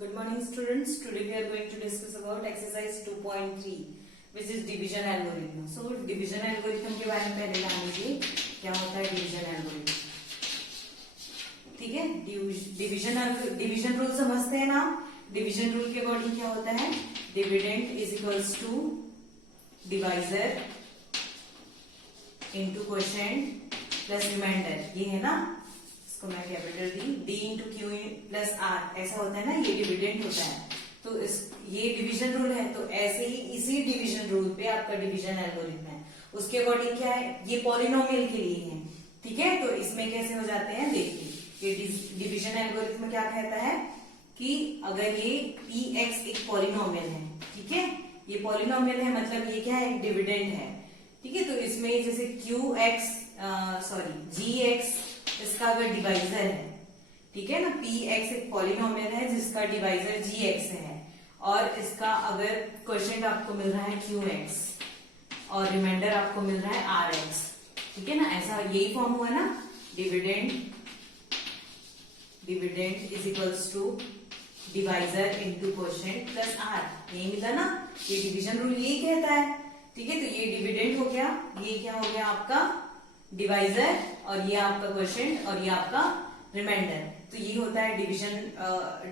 Good morning students. Today we are going to discuss about exercise 2.3 which is division algorithm. So division algorithm के बारे में पहले जान लीजिए क्या होता है division algorithm. ठीक है, डिविजन रूल समझते हैं ना. डिविजन रूल के अकॉर्डिंग क्या होता है, dividend is equals to divisor into quotient plus remainder. ये है ना, इसको मैं capital D into Q plus R, ऐसा होता है ना, ये डिविडेंड होता है. तो ये डिवीजन रूल है. तो ऐसे ही इसी डिवीजन रूल पे आपका डिवीजन एल्गोरिथम है. उसके अकॉर्डिंग क्या है, ये पॉलिनोमियल के लिए है. ठीक है, तो इसमें कैसे हो जाते हैं देखिए. ये डिवीजन एल्गोरिथम क्या कहता है कि अगर ये पी एक्स एक पॉलिनोमियल है, ठीक है, ये पॉलिनोमियल है मतलब ये क्या है, डिविडेंड है. ठीक है, तो इसमें जैसे क्यू एक्स जी एक्स इसका अगर डिवाइजर है, ठीक है ना, पी एक्स एक पॉलिनोमियल है जिसका डिवाइजर जी एक्स है, और इसका अगर क्वोशिएंट आपको मिल रहा है क्यू एक्स और रिमाइंडर आपको मिल रहा है आर एक्स. ठीक है ना, ऐसा यही फॉर्म हुआ ना, dividend is equals to divisor into quotient plus R. यही मिला ना, ये डिवीजन रूल यही कहता है. ठीक है, तो ये डिविडेंड हो गया, ये क्या हो गया आपका डिवाइजर, और ये आपका क्वोशिएंट और ये आपका रिमाइंडर. तो ये होता है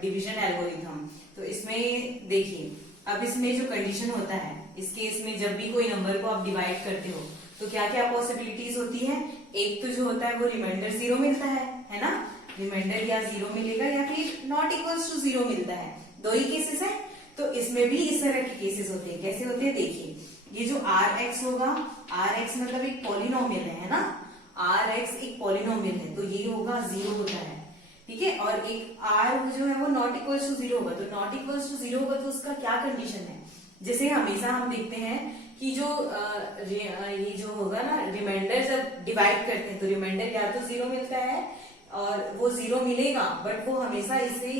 डिवीजन एल्गोरिथम. तो इसमें देखिए, अब इसमें जो कंडीशन होता है, इस केस में जब भी कोई नंबर को आप डिवाइड करते हो तो क्या क्या पॉसिबिलिटीज होती है. एक तो जो होता है वो रिमाइंडर 0 मिलता है ना, रिमाइंडर या 0 मिलेगा या फिर नॉट इक्वल्स टू 0 मिलता है. दो ही केसेस है. तो इसमें भी इस तरह के केसेस होते हैं. कैसे होते हैं देखिए, ये जो आर एक्स होगा, आर एक्स मतलब एक पॉलिनोमियल है ना, आर एक्स एक पॉलिनोमियल है, तो ये होगा 0 होता है. ठीक है, और एक आर जो है वो नॉट इक्वल्स टू 0 होगा. तो नॉट इक्वल्स टू 0 होगा तो उसका क्या कंडीशन है, जैसे हमेशा हम देखते हैं कि जो ये जो होगा ना, रिमाइंडर जब डिवाइड करते हैं तो रिमाइंडर या तो 0 मिलता है, और वो 0 मिलेगा, बट वो हमेशा इससे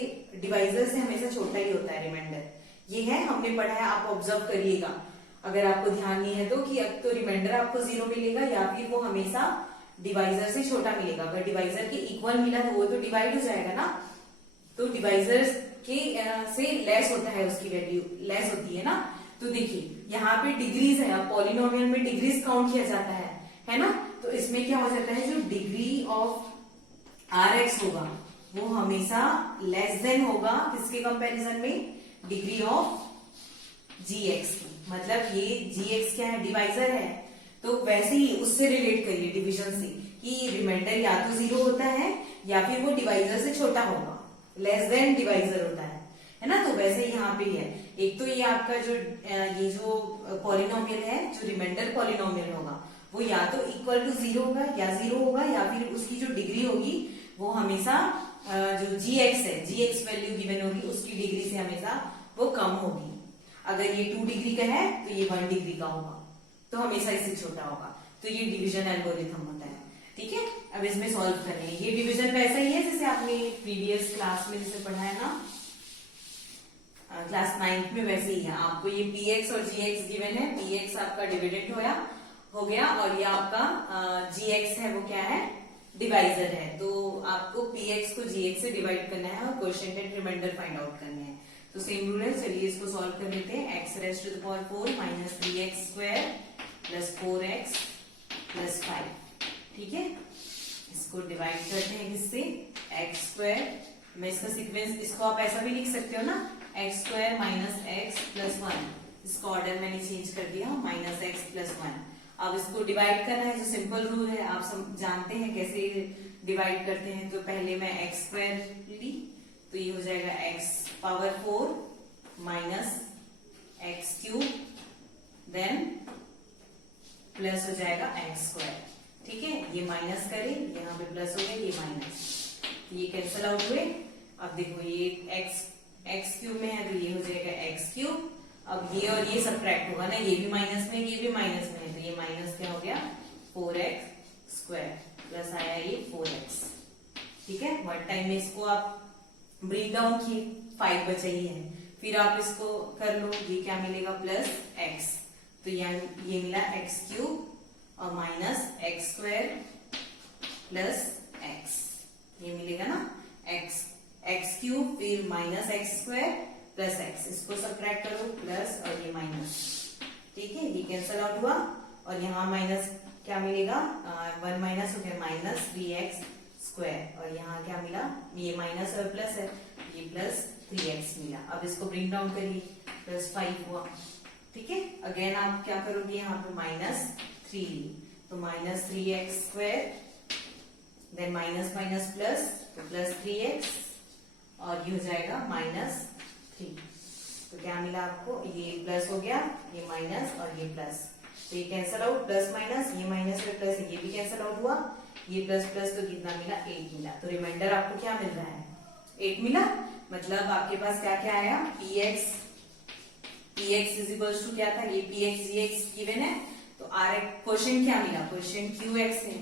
डिवाइजर से हमेशा छोटा ही होता है रिमाइंडर. ये है, हमने पढ़ा है, आप ऑब्जर्व करिएगा अगर आपको ध्यान नहीं है तो, कि अब तो रिमाइंडर आपको 0 मिलेगा या फिर वो हमेशा डिवाइजर से छोटा मिलेगा. अगर डिवाइजर के इक्वल मिला तो वो तो डिवाइड हो जाएगा ना, तो डिवाइजर के से लेस होता है, उसकी वैल्यू लेस होती है ना. तो देखिए यहाँ पे डिग्रीज है, अब पॉलिनोमियल में डिग्रीज काउंट किया जाता है ना. तो इसमें क्या हो जाता है, जो डिग्री ऑफ आर एक्स होगा वो हमेशा लेस देन होगा किसके कंपैरिजन में, डिग्री ऑफ जी एक्स की. मतलब ये जी एक्स क्या है, डिवाइजर है. तो वैसे ही उससे रिलेट करिए डिवीजन से, कि रिमाइंडर या तो 0 होता है या फिर वो डिवाइजर से छोटा होगा, लेस देन डिवाइजर होता है ना. तो वैसे ही यहाँ पे है, एक तो ये आपका ये जो पॉलिनोमियल है, जो रिमाइंडर पॉलिनोमियल होगा वो या तो इक्वल टू 0 होगा या 0 होगा, या फिर उसकी जो डिग्री होगी वो हमेशा जो जी एक्स है, जी एक्स वैल्यू गिवन होगी उसकी डिग्री से हमेशा वो कम होगी. अगर ये 2 डिग्री का है तो ये 1 डिग्री का होगा, तो हमेशा इससे छोटा होगा. तो ये डिवीजन एल्गोरिथम होता है. ठीक है, अब इसमें सॉल्व करें. ये डिवीजन वैसा ही है जैसे आपने प्रीवियस क्लास में जैसे पढ़ा है ना, क्लास 9th में, वैसे ही है. आपको ये पी एक्स और जी एक्स गिवन है. पी एक्स आपका डिविडेंड हो गया और ये आपका जी एक्स है वो क्या है, डिवाइजर है. तो आपको पी एक्स को जी एक्स से डिवाइड करना है और quotient and remainder find out करने हैं. तो सेम रूल है, चलिए इसको सॉल्व कर लेते हैं. X raise to the power 4 minus 3x square plus 4x plus 5. ठीक है, इसको डिवाइड करते हैं किससे, एक्स स्क्वायर. मैं इसका सीक्वेंस, इसको आप ऐसा भी लिख सकते हो ना, x square minus x plus 1. इसका ऑर्डर मैंने चेंज कर दिया, माइनस एक्स प्लस 1. अब इसको डिवाइड करना है, जो सिंपल रूल है आप सब जानते हैं कैसे डिवाइड करते हैं. तो पहले मैं एक्स स्क्वायर ली, तो ये हो जाएगा x power 4 minus x cube, then plus हो जाएगा एक्स स्क्वायर. ठीक है, ये माइनस करें, यहाँ पे प्लस हो गया, ये माइनस, ये कैंसल आउट हुए. अब देखो ये एक्स क्यूब में है तो ये हो जाएगा एक्स क्यूब. अब ये और ये सब्ट्रैक्ट होगा ना, ये भी माइनस में, ये भी माइनस में है, तो ये माइनस क्या हो गया 4x स्क्वायर, प्लस आया ये 4x. ठीक है, वन टाइम में इसको आप ब्रेक डाउन किए, 5 बचा ही है, फिर आप इसको कर लो, ये क्या मिलेगा प्लस x. तो ये मिला एक्स क्यूब और minus x square plus x, ये मिलेगा ना, एक्स क्यूब, फिर minus x square plus x, इसको सब्ट्रैक्ट करो प्लस और ये माइनस, ठीक है, ये कैंसल आउट हुआ और यहाँ माइनस क्या मिलेगा, 1 माइनस हो गया माइनस 3x स्क्वायर और यहाँ क्या मिला, ये माइनस और प्लस है, ये प्लस 3x मिला। अब इसको ब्रिंग डाउन करिए, प्लस 5 हुआ, ठीक है। अगेन आप क्या करोगे, यहाँ पे माइनस 3, तो minus 3x square, then minus minus plus, तो प्लस 3x और ये हो जाएगा माइनस 3। तो क्या मिला आपको, ये प्लस हो गया, ये माइनस और ये प्लस, तो ये कैंसल आउट, प्लस माइनस, ये माइनस में प्लस, ये भी कैंसल आउट हुआ, ये प्लस प्लस, तो कितना मिला, 8 मिला। तो रिमाइंडर आपको क्या मिल रहा है, 8 मिला। मतलब आपके पास क्या क्या आया, px इज इक्वल्स टू क्या था, ये px gx गिवन है, तो आर क्वेश्चन क्या मिला, क्वेश्चन qx है,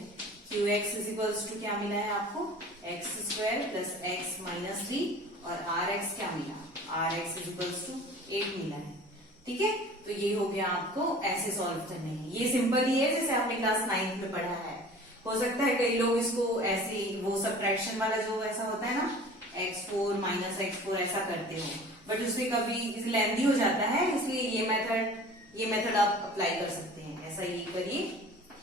qx इज इक्वल्स टू क्या मिला है आपको, x square plus x minus 3 और rx क्या मिला, rx इज इक्वल्स टू 8 मिला है, ठीक है। तो ये हो गया आपको ऐसे सॉल्व करने हैं, ये सिंपल ही है जैसे आपने क्लास 9 में पढ़ा है। हो सकता है कई लोग इसको ऐसे वो सब्ट्रैक्शन वाला जो ऐसा होता है ना, x4 माइनस x4 ऐसा करते हो, बट उससे कभी लेंथी हो जाता है, इसलिए ये मेथड आप अप्लाई कर सकते हैं। ऐसा ये करिए,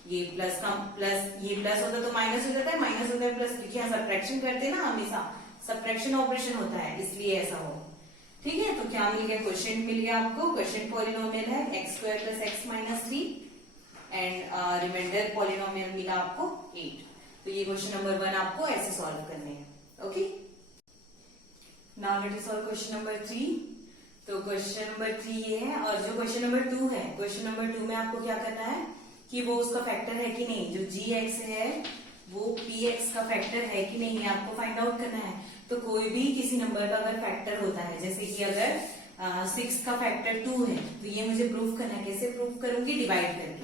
ये प्लस का प्लस, ये प्लस होता है तो माइनस हो जाता है, माइनस होता है प्लस, क्योंकि यहाँ सब्ट्रैक्शन करते हैं ना, हमेशा सब्ट्रैक्शन ऑपरेशन होता है, इसलिए ऐसा हो, ठीक है। तो क्या मिल गया, क्वेश्चन मिल गया आपको, क्वेश्चन पॉलिनोमियल है x square plus x minus 3 and remainder polynomial मिला आपको 8। तो ये क्वेश्चन नंबर 1 आपको ऐसे सॉल्व करने हैं, okay. Now let us solve question number 3। तो क्वेश्चन नंबर 3 ये है, और जो क्वेश्चन नंबर 2 है, क्वेश्चन नंबर 2 में आपको क्या करना है कि वो उसका फैक्टर है कि नहीं, जो gx है वो px का फैक्टर है कि नहीं, आपको फाइंड आउट करना है। तो कोई भी किसी नंबर का अगर फैक्टर होता है, जैसे कि अगर 6 का फैक्टर 2 है, तो ये मुझे प्रूफ करना है। कैसे प्रूफ करूंगी, डिवाइड करके,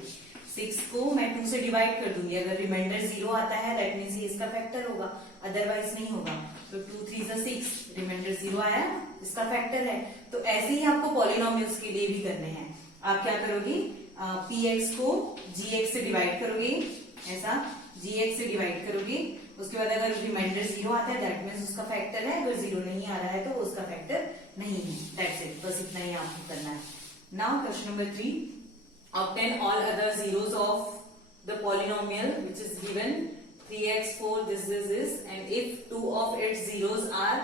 6 को मैं 2 से डिवाइड कर दूंगी, अगर रिमाइंडर 0 आता है दैट मीन्स ये इसका फैक्टर होगा, अदरवाइज नहीं होगा। तो 2 3 ज़ा 6, रिमाइंडर 0 आया, इसका फैक्टर है। तो ऐसे ही आपको पॉलिनोमियल्स के लिए भी करने हैं। आप क्या करोगी, px को gx से डिवाइड करोगे, ऐसा gx से डिवाइड करोगे, उसके बाद अगर रिमाइंडर 0 आता है दैट मीन्स उसका फैक्टर है, अगर 0 नहीं आ रहा है तो उसका फैक्टर नहीं है, दैट्स इट, बस इतना ही आपको करना है। Now question number 3, obtain all other zeros of the polynomial which is given 3x 4 this and if two of its zeros are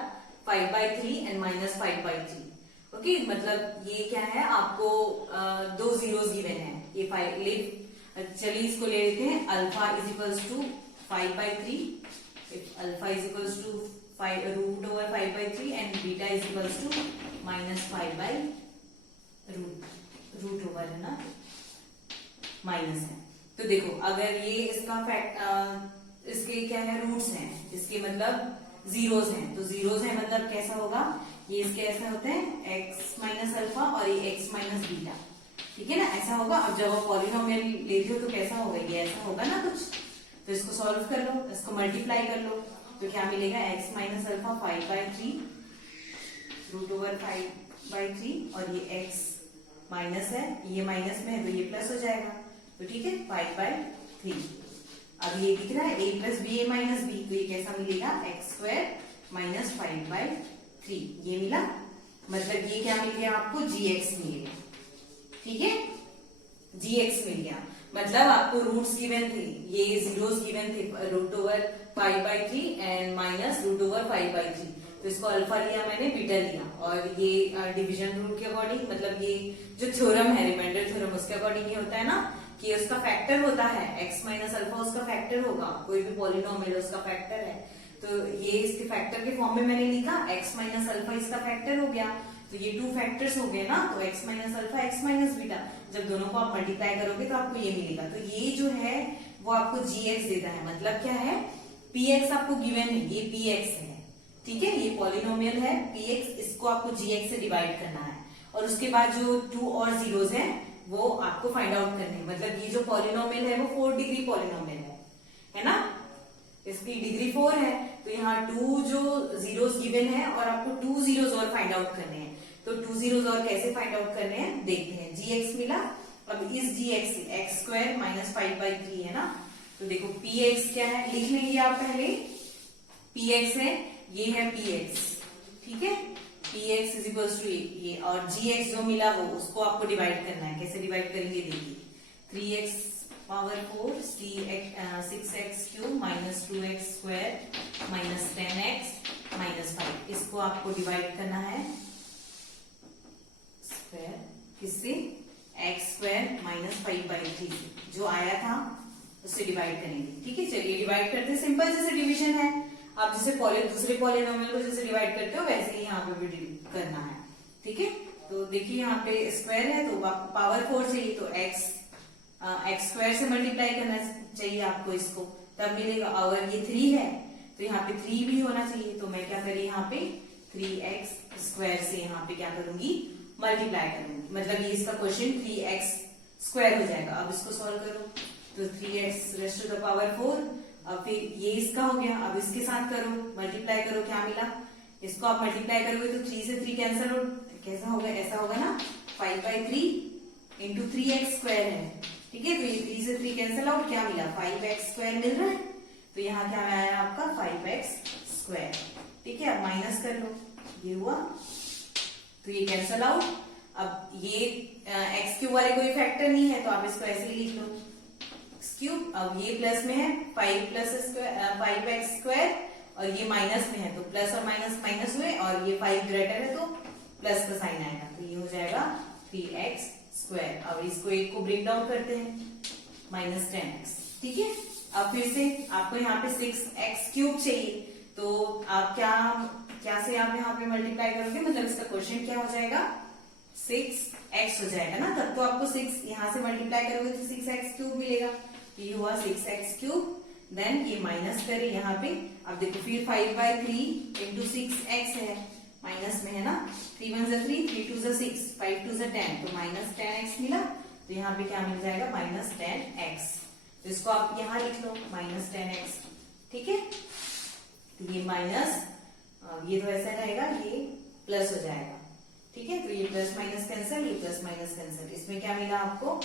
5/3 and minus 5/3। Okay, मतलब ये क्या है, आपको 2 जीरोस गिवन है, ये 5 चलिए इसको ले लेते हैं, alpha is equals to 5/3, if alpha is equals to root over 5/3 and beta is equals to minus 5/रूट ओवर है ना, माइनस है। तो देखो अगर ये इसका फैक्ट इसके क्या है, रूट्स हैं, इसके मतलब जीरोस हैं, तो जीरोस है मतलब कैसा होगा, ये इसके ऐसा होते हैं x माइनस अल्फा और ये x माइनस बीटा, ठीक है ना, ऐसा होगा। अब जब आप पॉलिनोमियल लेते हो तो कैसा होगा, ये ऐसा होगा ना कुछ, तो इसको सॉल्व कर लो, इसको मल्टीप्लाई कर लो, तो क्या मिलेगा, x minus alpha 5/3 root over 5/3 और ये x माइनस है, ये माइनस में है तो ये प्लस हो जाएगा, तो ठीक है 5/3। अब ये दिख रहा है a plus B A minus B, तो ये कैसा मिलेगा, एक्स स्क्वायर माइनस 5/3, ये मिला। मतलब ये क्या मिल गया आपको, gx मिल गया, ठीक है, gx मिल गया। मतलब आपको रूट्स गिवन थे, ये जीरोस गिवन थे, root over 5/3 and minus root over 5/3, तो इसको अल्फा लिया मैंने, बीटा लिया, और ये डिवीजन रूल के अकॉर्डिंग, मतलब ये जो थ्योरम है रिमाइंडर थ्योरम, उसके अकॉर्डिंग ये होता है ना कि उसका फैक्टर होता है, x माइनस अल्फा उसका फैक्टर होगा, कोई भी पॉलिनोमियल उसका फैक्टर है, तो ये इसके फैक्टर के फॉर्म में मैंने लिखा, x माइनस अल्फा इसका फैक्टर हो गया, तो ये 2 फैक्टर्स हो गए ना, तो x minus alpha x minus beta, जब दोनों को आप मल्टीप्लाई करोगे तो आपको ये मिलेगा। तो ये जो है वो आपको gx देता है, मतलब क्या है, px आपको गिवन है, ये px है, ठीक है, ये पॉलिनोमियल है px, इसको आपको gx से डिवाइड करना है, और उसके बाद जो 2 और जीरोस हैं वो आपको फाइंड आउट करने हैं। मतलब ये जो पॉलिनोमियल है वो 4 डिग्री पॉलिनोमियल है ना, इसकी डिग्री 4 है, तो यहाँ 2 जो जीरोस गिवन है और आपको 2 जीरोस और फाइंड आउट करने हैं, तो 2 जीरोस और कैसे फाइंड आउट करने हैं देखते हैं। gx मिला, अब इस gx से एक्स स्क्वायर माइनस 5/3 है ना, तो देखो px क्या है, लिख लेंगे आप पहले, px है ये है px, ठीक है, px इज इक्वल्स टू ये, और gx जो मिला वो उसको आपको डिवाइड करना है। कैसे डिवाइड करेंगे देखिए, 3x power 4 6x cube minus 2x square minus 10x minus 5, इसको आपको डिवाइड करना है स्क्वायर किससे, x स्क्वायर माइनस 5/3 जो आया था उससे डिवाइड करेंगे। ठीक है, चलिए डिवाइड करते हैं। सिंपल जैसे डिवीजन है, आप जैसे दूसरे पॉलिनोमियल को जैसे डिवाइड करते हो वैसे ही यहाँ पे भी करना है। ठीक है, तो देखिए यहाँ पे स्क्वायर है तो पावर 4 चाहिए, तो x स्क्वायर से मल्टीप्लाई करना चाहिए आपको इसको, तब मिलेगा। और ये 3 है तो यहाँ पे 3 भी होना चाहिए, तो मैं क्या करी यहाँ पे 3x स्क्वायर से यहाँ पे क्या करूंगी, मल्टीप्लाई करूंगी, मतलब ये इसका क्वेश्चन 3x स्क्वायर हो जाएगा। अब इसको सॉल्व करो तो 3x rays to the power 4, अब फिर ये इसका हो गया, अब इसके साथ करो, मल्टीप्लाई करो, क्या मिला, इसको आप मल्टीप्लाई करोगे तो 3 से 3 कैंसिल हो, कैसा होगा, ऐसा होगा ना, 5/3 इंटू 3x स्क्वायर है। ठीक है, तो ये 3 से 3 कैंसिल आउट, क्या मिला, 5x स्क्वायर मिल रहा है, तो यहाँ क्या आया आपका 5x स्क्वायर। ठीक है, अब माइनस कर लो, ये हुआ, तो ये कैंसिल आउट। अब ये x क्यूब वाले कोई फैक्टर नहीं है तो आप इसको ऐसे ही लिख लो क्यूब। अब ये प्लस में है 5x स्क्वायर और ये माइनस में है, तो प्लस और माइनस माइनस हुए, और ये 5 ग्रेटर है तो प्लस का साइन आएगा, तो ये हो जाएगा 3x स्क्वायर। अब इसको एक को ब्रेक डाउन करते हैं, माइनस 10x। ठीक है, अब फिर से आपको यहाँ पे 6x क्यूब चाहिए, तो आप क्या से आप यहाँ पे मल्टीप्लाई करोगे, मतलब इसका क्वेश्चन क्या हो जाएगा, 6x हो जाएगा ना, तब तो आपको 6 यहाँ से मल्टीप्लाई करोगे तो 6x क्यूब मिलेगा, ये हुआ 6x क्यूब। देन ये माइनस करें यहाँ पे, अब देखो फिर 5/3 इंटू 6x है, माइनस में है ना, 3 1 3 3 2 6 5 2 10, तो माइनस 10x मिला, तो यहाँ पे क्या मिल जाएगा, माइनस 10x। तो इसको आप यहाँ लिख लो माइनस 10x। ठीक है, तो ये माइनस, ये तो ऐसा रहेगा, ये प्लस हो जाएगा। ठीक है, तो ये प्लस माइनस कैंसिल, ये प्लस माइनस कैंसिल, इसमें क्या मिला आपको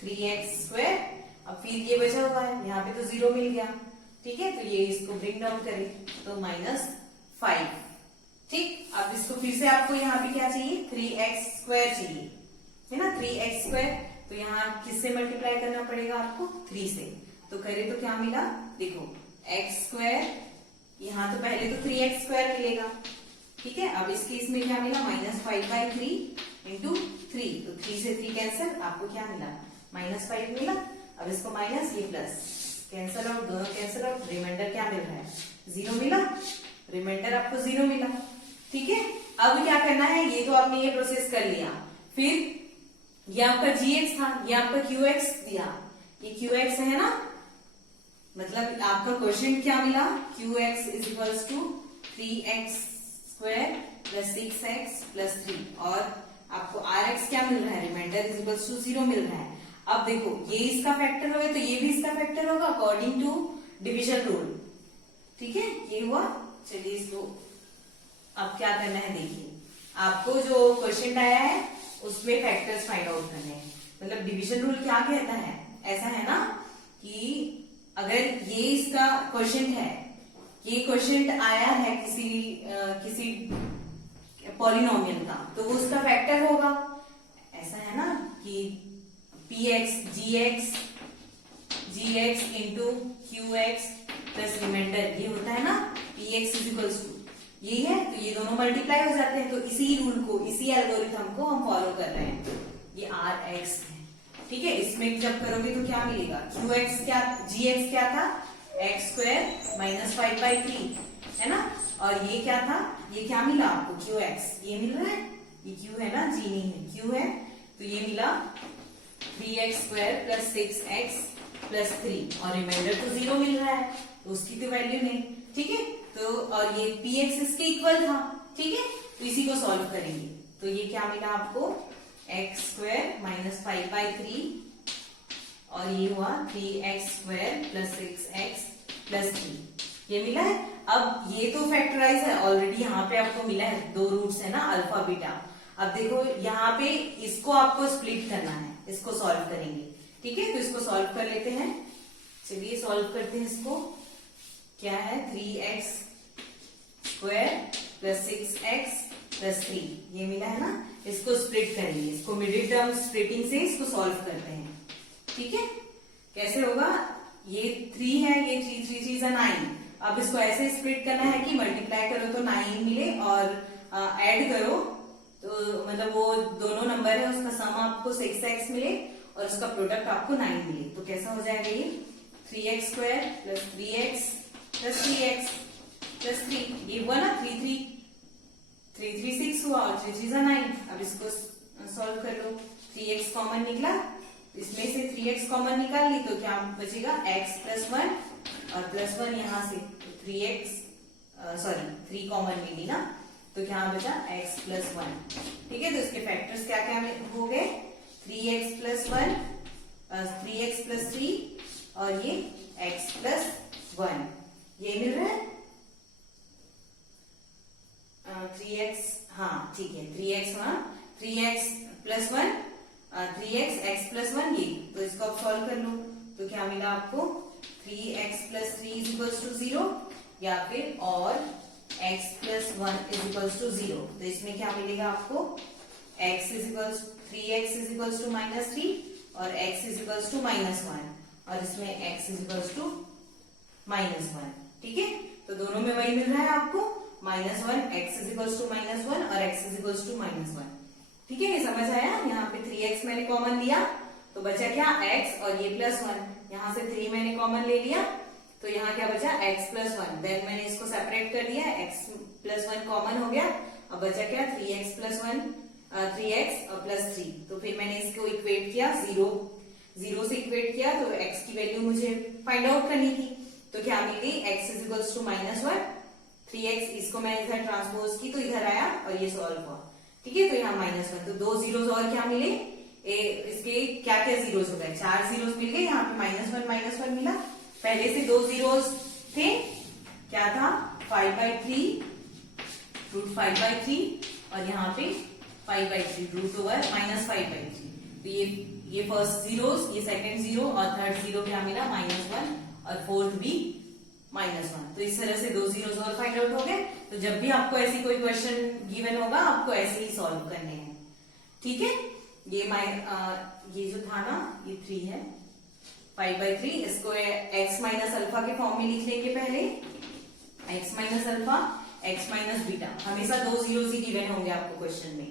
3x स्क्वायर। अब फिर ये बचा हुआ है, यहाँ पे तो 0 मिल गया। ठीक है, तो ये इसको ब्रेक डाउन करें तो -5। ठीक, अब इसको फिर से आपको यहाँ पे क्या चाहिए, 3x स्क्वायर चाहिए, है ना, 3x स्क्वायर, तो यहाँ किससे मल्टीप्लाई करना पड़ेगा आपको, 3 से, तो करें तो क्या मिला, देखो x स्क्वायर, यहाँ तो पहले तो 3x स्क्वायर मिलेगा। ठीक है, अब इस केस में क्या मिला, -5/3 इंटू 3, तो 3 से 3 कैंसिल, आपको क्या मिला, -5 मिला। अब इसको माइनस, ये प्लस, कैंसिल आउट, दोनों कैंसिल आउट, रिमाइंडर क्या मिल रहा है, 0 मिला, रिमाइंडर आपको 0 मिला। ठीक है, अब क्या करना है, ये तो आपने ये प्रोसेस कर लिया, फिर ये आपका gx था, ये आपका qx दिया, ये qx है ना, मतलब आपका क्वेश्चन क्या मिला, qx is equals to 3x square plus 6x plus 3, और आपको rx क्या मिल रहा है, रिमाइंडर इज इक्वल्स टू 0 मिल रहा है। अब देखो ये इसका फैक्टर होगा तो ये भी इसका फैक्टर होगा अकॉर्डिंग टू डिवीजन रूल। ठीक है, ये हुआ। चलिए इसको अब क्या करना है, देखिए आपको जो क्वेश्चन आया है उसमें फैक्टर्स फाइंड आउट करने हैं। मतलब डिवीजन रूल क्या कहता है, ऐसा है ना कि अगर ये इसका क्वेश्चन है, ये क्वेश्चन आया है किसी पॉलिनोमियल का, तो वो उसका फैक्टर होगा। ऐसा है ना कि gx into qx plus remainder, ये होता है ना px इज इक्वल्स टू, यही है, तो ये दोनों मल्टीप्लाई हो जाते हैं, तो इसी रूल को, इसी एल्गोरिथम को हम फॉलो कर रहे हैं। ये rx है। ठीक है, इसमें जब करोगे तो क्या मिलेगा, gx क्या था, x स्क्वायर माइनस 5/3, है ना, और ये क्या था, ये क्या मिला आपको, qx, ये मिल रहा है, ये q है ना, g नहीं है, q है, तो ये मिला 3x square plus 6x plus 3, और रिमाइंडर तो 0 मिल रहा है, तो उसकी तो वैल्यू नहीं। ठीक है, तो और ये px इसके इक्वल था। ठीक है, तो इसी को सॉल्व करेंगे, तो ये क्या मिला आपको, x स्क्वायर माइनस 5/3, और ये हुआ 3x square plus 6x plus 3, ये मिला है। अब ये तो फैक्टराइज है ऑलरेडी, यहाँ पे आपको मिला है, 2 रूट्स है ना, अल्फा बीटा। अब देखो यहाँ पे इसको आपको स्प्लिट करना है, इसको सॉल्व करेंगे। ठीक है, तो इसको सॉल्व कर लेते हैं। चलिए सॉल्व करते हैं इसको। क्या है, 3x square plus 6x plus 3 ये मिला है ना। इसको स्प्लिट करेंगे, इसको मिडिल टर्म स्प्लिटिंग से इसको सॉल्व करते हैं। ठीक है, कैसे होगा, ये 3 है, ये 3 3 3 9। अब इसको ऐसे स्प्लिट करना है कि मल्टीप्लाई करो तो 9 मिले और ऐड करो तो मतलब वो दोनों नंबर है उसका सम आपको 6x मिले और उसका प्रोडक्ट आपको 9 मिले। तो कैसा हो जाएगा ये 3x square plus 3x plus 3x plus 3, ये हुआ ना 3 3 3 3 6 हुआ और 3 3 9। अब इसको सॉल्व कर लो, 3x कॉमन निकला, इसमें से 3x कॉमन निकाल ली तो क्या बचेगा x प्लस 1 और प्लस 1 यहाँ से 3 कॉमन मिली ना, तो क्या बचा x प्लस 1। ठीक है, तो इसके फैक्टर्स क्या क्या हो गए, 3x प्लस 1, 3x प्लस 3 और ये x प्लस 1, ये मिल रहा है 3x, हाँ ठीक है 3x, हाँ 3x plus 1, 3x x plus 1 ये, तो इसको आप सॉल्व कर लो तो क्या मिला आपको 3x plus 3 is equals to 0 या फिर और x plus 1 is equals to 0। तो इसमें क्या मिलेगा आपको x is equals 3x is equals to minus 3 और x is equals to minus 1 और इसमें x is equals to minus 1। ठीक है, तो दोनों में वही मिल रहा है आपको -1, x इज इक्वल्स टू -1 और x इज इक्वल्स टू -1। ठीक है, ये समझ आया। यहाँ पे 3x मैंने कॉमन लिया तो बचा क्या x और ये +1, यहाँ से 3 मैंने कॉमन ले लिया तो यहाँ क्या बचा x प्लस 1, देन मैंने इसको सेपरेट कर दिया, x प्लस 1 कॉमन हो गया, अब बचा क्या 3x प्लस 1, 3x और प्लस 3। तो फिर मैंने इसको इक्वेट किया, 0 से इक्वेट किया तो x की वैल्यू मुझे फाइंड आउट करनी थी, तो क्या मिली x is equals to -1, 3x इसको मैंने इधर ट्रांसपोज की तो इधर आया और ये सॉल्व हुआ। ठीक है, तो यहाँ -1, तो 2 जीरोस और क्या मिले, इसके क्या क्या जीरोस हो गए, 4 जीरोस मिल गए, यहाँ पे -1 मिला, पहले से 2 जीरोस थे, क्या था 5/3 √5/3 और यहाँ पे 5/3 √5/3। तो ये फर्स्ट जीरोस, ये सेकंड जीरो और थर्ड जीरो क्या मिला -1 और फोर्थ भी -1। तो इस तरह से 2 जीरोस और फाइंड आउट हो गए। तो जब भी आपको ऐसी कोई क्वेश्चन गिवन होगा आपको ऐसे ही सॉल्व करने हैं। ठीक है, ये जो था ना ये 3 है, 5/3, इसको x माइनस अल्फा के फॉर्म में लिख लेंगे पहले, x minus alpha x minus beta, हमेशा 2 जीरोस ही गिवन होंगे आपको क्वेश्चन में।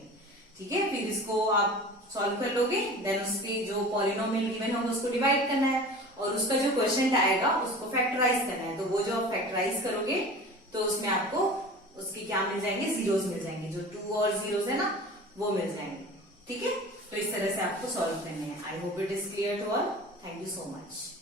ठीक है, फिर इसको आप सॉल्व कर लोगे, देन उस पे जो पॉलिनोमियल गिवन होगा उसको डिवाइड करना है और उसका जो क्वोशिएंट आएगा उसको फैक्टराइज करना है। तो वो जो आप फैक्टराइज करोगे तो उसमें आपको उसके क्या मिल जाएंगे, जीरोस मिल जाएंगे, जो 2 और जीरोस है ना वो मिल जाएंगे। ठीक है, तो इस तरह से आपको सॉल्व करने हैं। I hope it is clear to all. Thank you so much.